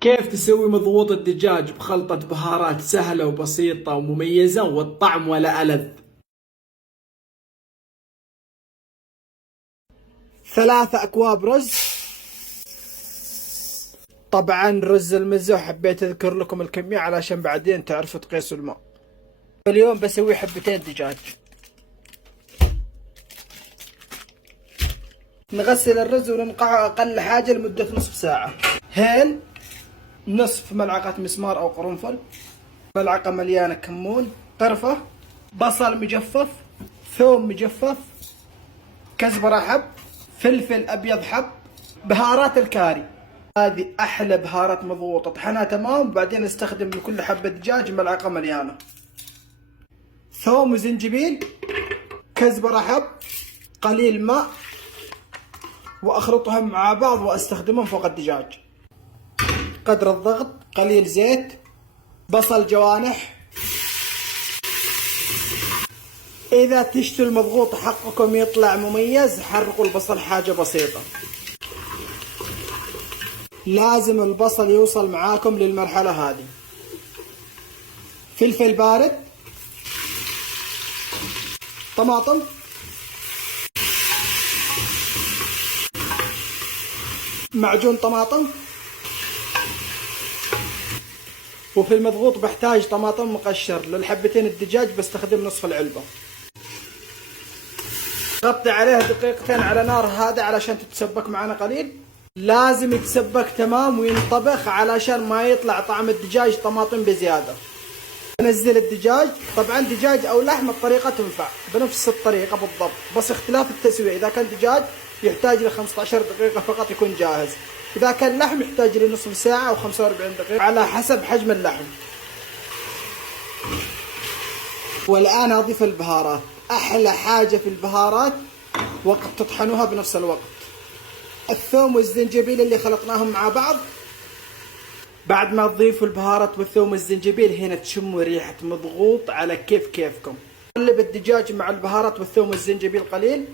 كيف تسوي مضغوط الدجاج بخلطة بهارات سهلة وبسيطة ومميزة والطعم ولا ألذ؟ 3 أكواب رز. طبعا رز المزة، وحبيت أذكر لكم الكمية علشان بعدين تعرفوا تقيسوا الماء. اليوم بسوي حبتين دجاج. نغسل الرز وننقعه أقل حاجة لمدة نصف ساعة. هيل، نصف ملعقة مسمار أو قرنفل، ملعقة مليانة كمون، قرفة، بصل مجفف، ثوم مجفف، كزبرة حب، فلفل أبيض حب، بهارات الكاري. هذه أحلى بهارات مضغوطة، طحنها تمام وبعدين استخدم لكل حبة دجاج ملعقة مليانة. ثوم وزنجبيل، كزبرة حب، قليل ماء، وأخلطهم مع بعض وأستخدمهم فوق الدجاج. قدر الضغط، قليل زيت، بصل جوانح. إذا تشتوا المضغوط حقكم يطلع مميز حرقوا البصل حاجة بسيطة. لازم البصل يوصل معاكم للمرحلة هذه. فلفل بارد، طماطم، معجون طماطم، وفي المضغوط بحتاج طماطم مقشر. للحبتين الدجاج بستخدم نصف العلبة. غطي عليها دقيقتين على نار هادئة علشان تتسبك معنا قليل. لازم يتسبك تمام وينطبخ علشان ما يطلع طعم الدجاج طماطم بزيادة. انزل الدجاج، طبعا دجاج او لحم الطريقة تنفع بنفس الطريقة بالضبط، بس اختلاف التسوية. اذا كان دجاج يحتاج ل 15 دقيقة فقط يكون جاهز، اذا كان لحم يحتاج لنصف ساعة او 45 دقيقة على حسب حجم اللحم. والان اضيف البهارات. احلى حاجة في البهارات وقت تطحنوها بنفس الوقت. الثوم والزنجبيل اللي خلطناهم مع بعض. بعد ما تضيفوا البهارات والثوم والزنجبيل هنا تشموا ريحة مضغوط على كيفكم. نقلب الدجاج مع البهارات والثوم والزنجبيل قليل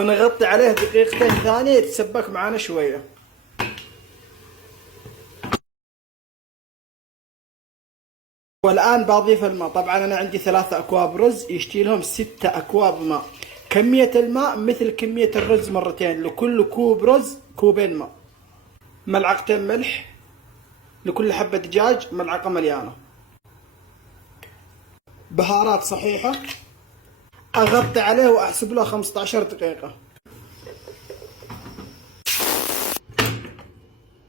ونغطي عليه دقيقتين ثانية يتسبك معنا شوية. والآن بضيف الماء. طبعا أنا عندي 3 أكواب رز يشتي لهم 6 أكواب ماء. كمية الماء مثل كمية الرز مرتين، لكل كوب رز كوبين ماء. ملعقتين ملح، لكل حبة دجاج ملعقة مليانة. بهارات صحيحة. أغطي عليه وأحسب له 15 دقيقة.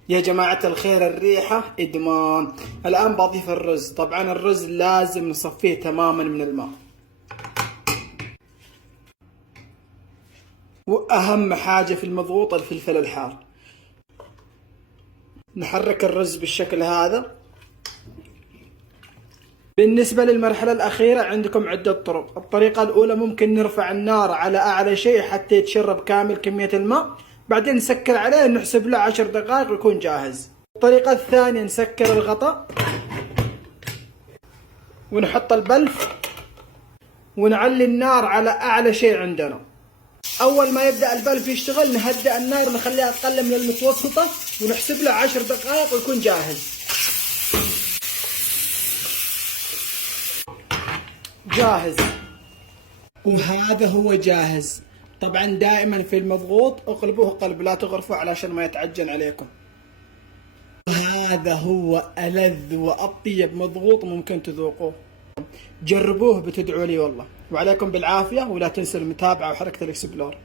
يا جماعة الخير الريحة إدمان. الآن بضيف الرز. طبعا الرز لازم نصفيه تماما من الماء. وأهم حاجة في المضغوط الفلفل الحار. نحرك الرز بالشكل هذا. بالنسبة للمرحلة الأخيرة عندكم عدة طرق. الطريقة الأولى ممكن نرفع النار على أعلى شيء حتى يتشرب كامل كمية الماء، بعدين نسكر عليه ونحسب له 10 دقائق ويكون جاهز. الطريقة الثانية نسكر الغطاء ونحط البلف ونعلي النار على أعلى شيء عندنا. أول ما يبدأ البلف يشتغل نهدأ النار ونخليها تقل من المتوسطة ونحسب له 10 دقائق ويكون جاهز. جاهز. وهذا هو جاهز. طبعا دائما في المضغوط اقلبوه قلب، لا تغرفوه علشان ما يتعجن عليكم. وهذا هو ألذ وأطيب مضغوط ممكن تذوقوه. جربوه بتدعوا لي والله. وعليكم بالعافية، ولا تنسوا المتابعة وحركة الاكسبلور.